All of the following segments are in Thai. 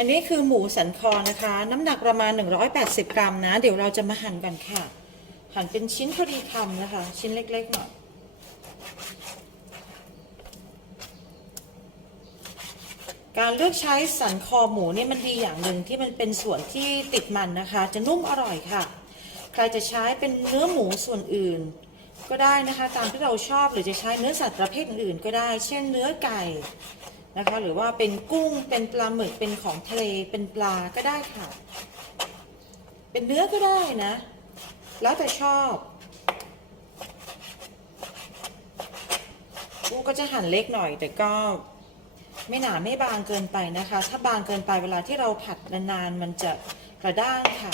อันนี้คือหมูสันคอนะคะ น้ำหนักประมาณ 180 กรัมนะ เดี๋ยวเราจะมาหั่นกันค่ะ หั่นเป็นชิ้นพอดีคำนะคะ ชิ้นเล็กๆหน่อยการเลือกใช้สันคอหมูเนี่ยมันดีอย่างหนึ่งที่มันเป็นส่วนที่ติดมันนะคะ จะนุ่มอร่อยค่ะ ใครจะใช้เป็นเนื้อหมูส่วนอื่น ก็ได้นะคะ ตามที่เราชอบหรือจะใช้เนื้อสัตว์ประเภทอื่นก็ได้ เช่นเนื้อไก่ นะคะ หรือว่าเป็นกุ้งเป็นปลาหมึกเป็นของทะเลเป็นปลาก็ได้ค่ะ เป็นเนื้อก็ได้นะ แล้วแต่ชอบกุ้งก็จะหั่นเล็กหน่อยแต่ก็ไม่หนาไม่บางเกินไปนะคะ ถ้าบางเกินไปเวลาที่เราผัดนานๆมันจะกระด้างค่ะ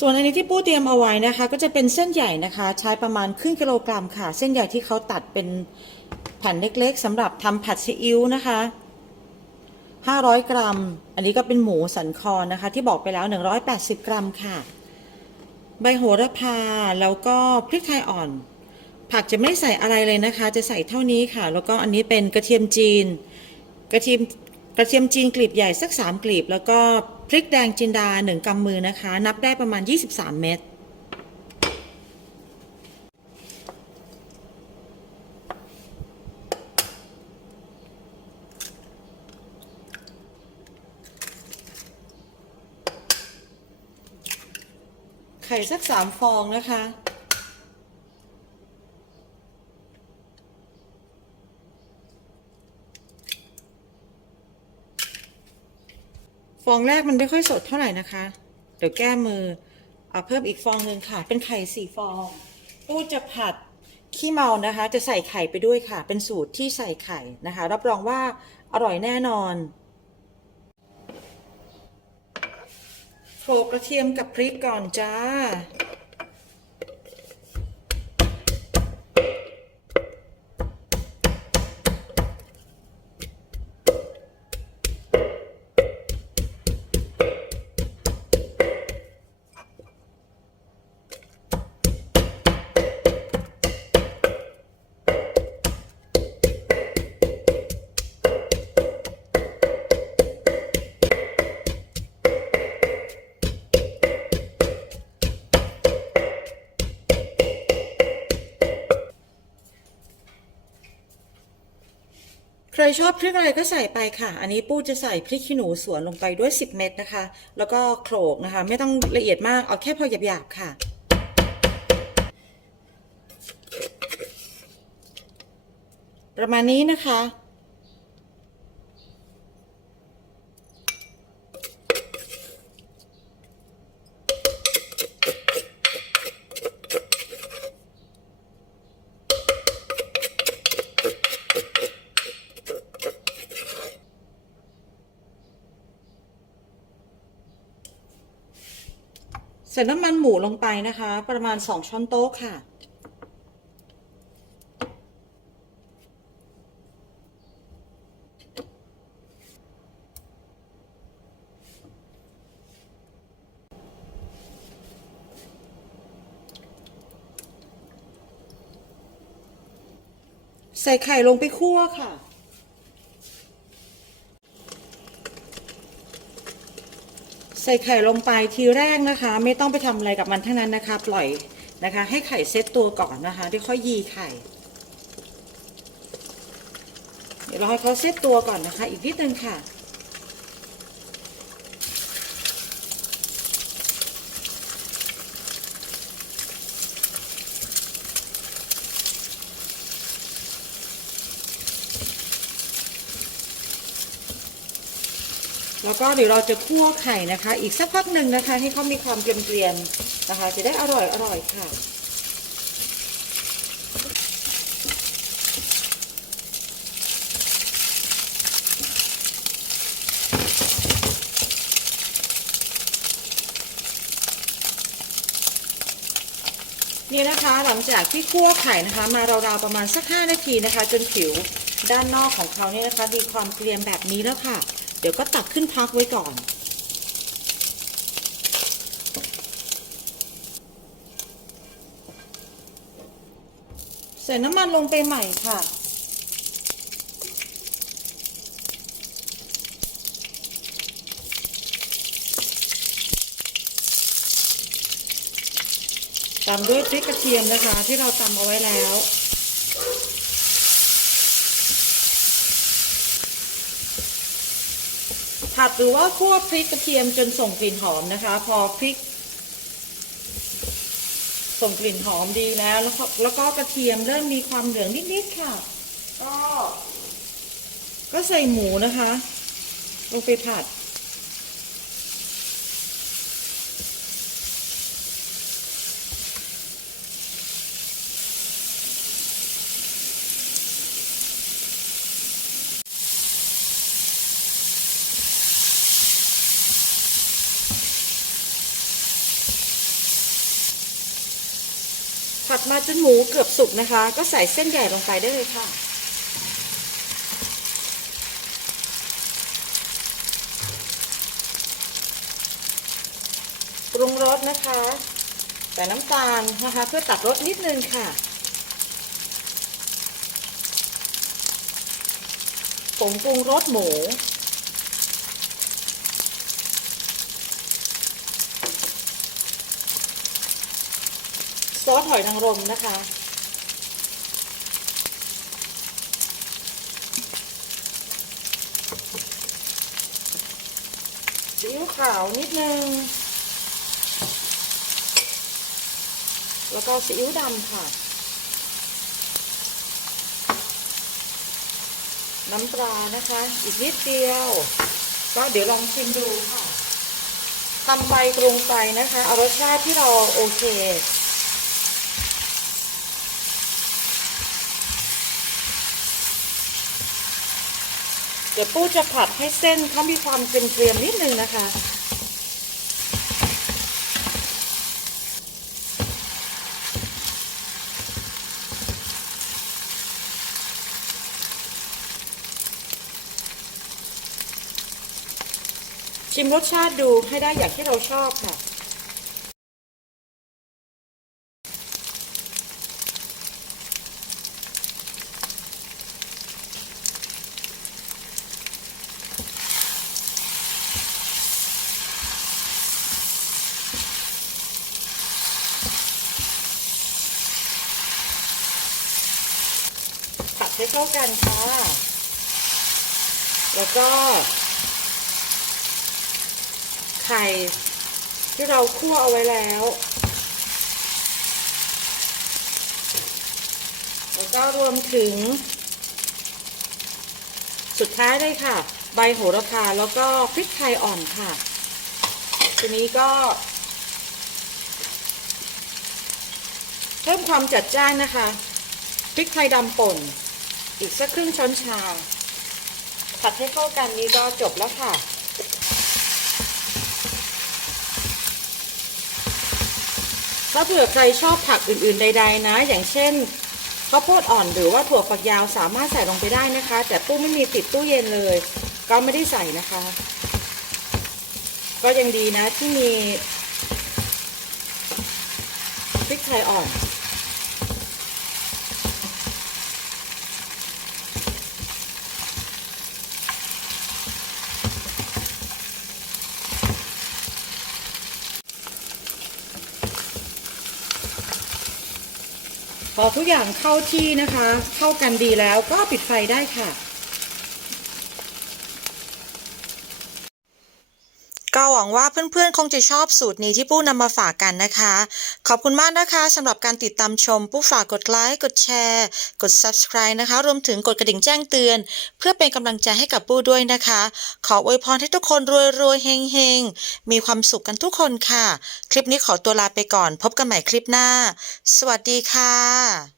ส่วนอันนี้ที่ปู้เตรียมเอาไว้นะคะ ก็จะเป็นเส้นใหญ่นะคะ ใช้ประมาณครึ่งกิโลกรัมค่ะ เส้นใหญ่ที่เขาตัดเป็นแผ่นเล็กๆสำหรับทำผัดซีอิ๊วนะคะ 500 กรัม อันนี้ก็เป็นหมูสันคอนะคะ ที่บอกไปแล้ว 180 กรัมค่ะ ใบโหระพาแล้วก็พริกไทยอ่อน ผักจะไม่ใส่อะไรเลยนะคะ จะใส่เท่านี้ค่ะ แล้วก็อันนี้เป็นกระเทียมจีน กระเทียม กระเทียมจีนกลีบใหญ่สัก 3 กลีบ แล้วก็พริกแดงจินดา 1กำมือนะคะ นับได้ประมาณ 23 เม็ดไข่สัก3ฟองนะคะ ฟองแรกมันไม่ค่อยสดเท่าไหร่นะคะ เดี๋ยวแก้มือ เอาเพิ่มอีกฟองหนึ่งค่ะ เป็นไข่สี่ฟองปู้จะผัดขี้เมานะคะ จะใส่ไข่ไปด้วยค่ะ เป็นสูตรที่ใส่ไข่นะคะ รับรองว่าอร่อยแน่นอนโขลกกระเทียมกับพริกก่อนจ้า ใครชอบพริกอะไรก็ใส่ไปค่ะ อันนี้ปู้จะใส่พริกขี้หนูสวนลงไปด้วย 10 เม็ดนะคะ แล้วก็โขลกนะคะ ไม่ต้องละเอียดมาก เอาแค่พอหยาบๆค่ะ ประมาณนี้นะคะ ใส่น้ำมันหมูลงไปนะคะ ประมาณ2ช้อนโต๊ะค่ะ ใส่ไข่ลงไปคั่วค่ะ ส่ไข่ลงไปทีแรกนะคะ ไม่ต้องไปทำอะไรกับมันทั้งนั้นนะคะ ปล่อยนะคะ ให้ไข่เซตตัวก่อนนะคะเดี๋ยวค่อยยีไข่ เดี๋ยวเราให้เขาเซตตัวก่อนนะคะ อีกนิดนึงค่ะ แล้วก็เดี๋ยวเราจะคั่วไข่นะคะ อีกสักพักหนึ่งนะคะ ให้เขามีความเกรียมๆนะคะ จะได้อร่อยอร่อยค่ะนี่นะคะหลังจากที่คั่วไข่นะคะ มาราวๆประมาณสัก 5 นาทีนะคะ จนผิวด้านนอกของเขาเนี่ยนะคะมีความเกรียมแบบนี้แล้วค่ะ เดี๋ยวก็ตักขึ้นพักไว้ก่อน ใส่น้ำมันลงไปใหม่ค่ะ ตามด้วยพริกกระเทียมนะคะ ที่เราตำเอาไว้แล้ว ผัดหรือว่าคั่วพริกกระเทียมจนส่งกลิ่นหอมนะคะ พอพริก ส่งกลิ่นหอมดีแล้วแล้วก็แล้วก็กระเทียมเริ่มมีความเหลืองนิดๆค่ะ ก็ ก็ใส่หมูนะคะ ลงไปผัด ดมาจนหมูเกือบสุกนะคะ ก็ใส่เส้นใหญ่ลงไปได้เลยค่ะปรุงรสนะคะ ใส่น้ำตาลนะคะ เพื่อตัดรสนิดนึงค่ะผงปรุงรสหมู สหอยนางรมนะคะ ซีอิ๊วขาวนิดนึง แล้วก็ซีอิ๊วดำค่ะ น้ำปลานะคะ อีกนิดเดียว ก็เดี๋ยวลองชิมดูค่ะทำไปปรุงไปนะคะ เอารสชาติที่เราโอเค ดี๋ยวปูจะผัดให้เส้นเขามีความเกรียมๆนิดนึงนะคะชิมรสชาติดูให้ได้อย่างที่เราชอบค่ะ เข้ากันค่ะ แล้วก็ ไข่ที่เราคั่วเอาไว้แล้ว แล้วก็รวมถึง สุดท้ายเลยค่ะ ใบโหระพาแล้วก็พริกไทยอ่อนค่ะ ทีนี้ก็เพิ่มความจัดจ้านนะคะ พริกไทยดำป่น อีกสักครึ่งช้อนชา ผัดให้เข้ากันนี้ก็จบแล้วค่ะ ถ้าเผื่อใครชอบผักอื่นๆใด ๆ นะ อย่างเช่นข้าวโพดอ่อนหรือว่าถั่วฝักยาวสามารถใส่ลงไปได้นะคะ แต่ตู้ไม่มีติดตู้เย็นเลย ก็ไม่ได้ใส่นะคะ ก็ยังดีนะที่มีพริกไทยอ่อน พอทุกอย่างเข้าที่นะคะ เข้ากันดีแล้วก็ปิดไฟได้ค่ะ ก็หวังว่าเพื่อนๆ คงจะชอบสูตรนี้ที่ปู้นำมาฝากกันนะคะ ขอบคุณมากนะคะสำหรับการติดตามชมปู้ฝากกดไลค์ กดแชร์ กด subscribe นะคะ รวมถึงกดกระดิ่งแจ้งเตือน เพื่อเป็นกำลังใจให้กับปู้ด้วยนะคะ ขออวยพรให้ทุกคนรวยๆเฮงๆ มีความสุขกันทุกคนค่ะ คลิปนี้ขอตัวลาไปก่อน พบกันใหม่คลิปหน้า สวัสดีค่ะ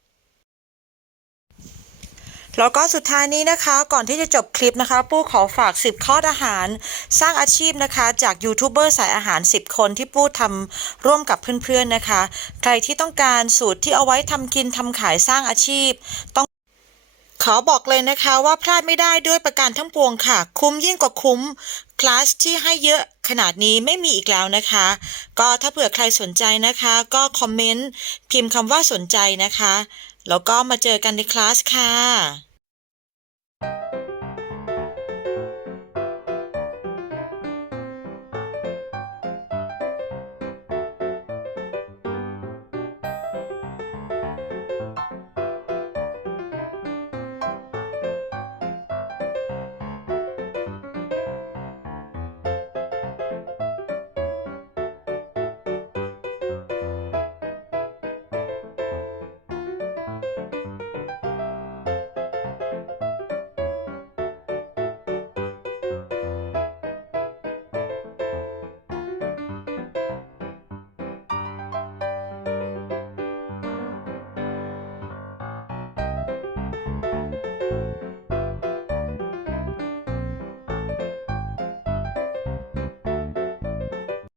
แล้วก็สุดท้ายนี้นะคะก่อนที่จะจบคลิปนะคะ ปู้ขอฝาก 10 ข้ออาหาร สร้างอาชีพนะคะ จากยูทูบเบอร์สายอาหาร 10 คนที่ปู้ทำร่วมกับเพื่อนๆนะคะ ใครที่ต้องการสูตรที่เอาไว้ทำกินทำขายสร้างอาชีพ ต้องขอบอกเลยนะคะว่าพลาดไม่ได้ด้วยประการทั้งปวงค่ะ คุ้มยิ่งกว่าคุ้มคลาสที่ให้เยอะขนาดนี้ไม่มีอีกแล้วนะคะ ก็ถ้าเผื่อใครสนใจนะคะ ก็คอมเมนต์พิมพ์คำว่าสนใจนะคะ แล้วก็มาเจอกันในคลาสค่ะ